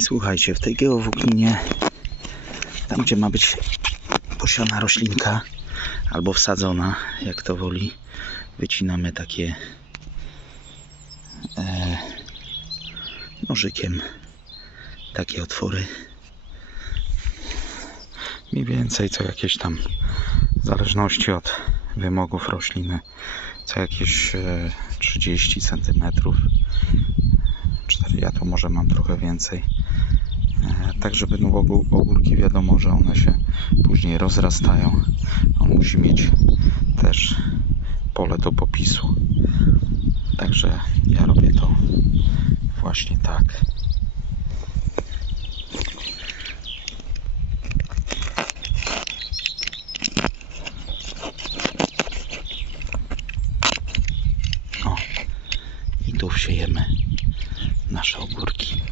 Słuchajcie, w tej geowłókninie, tam gdzie ma być posiana roślinka albo wsadzona, jak to woli, wycinamy takie e, nożykiem takie otwory. Mniej więcej co jakieś tam, w zależności od wymogów rośliny, co jakieś e, 30 cm. Ja tu może mam trochę więcej. E, tak żeby no ogórki wiadomo, że one się później rozrastają. On musi mieć też pole do popisu. Także ja robię to właśnie tak. O, i tu wsiejemy nasze ogórki.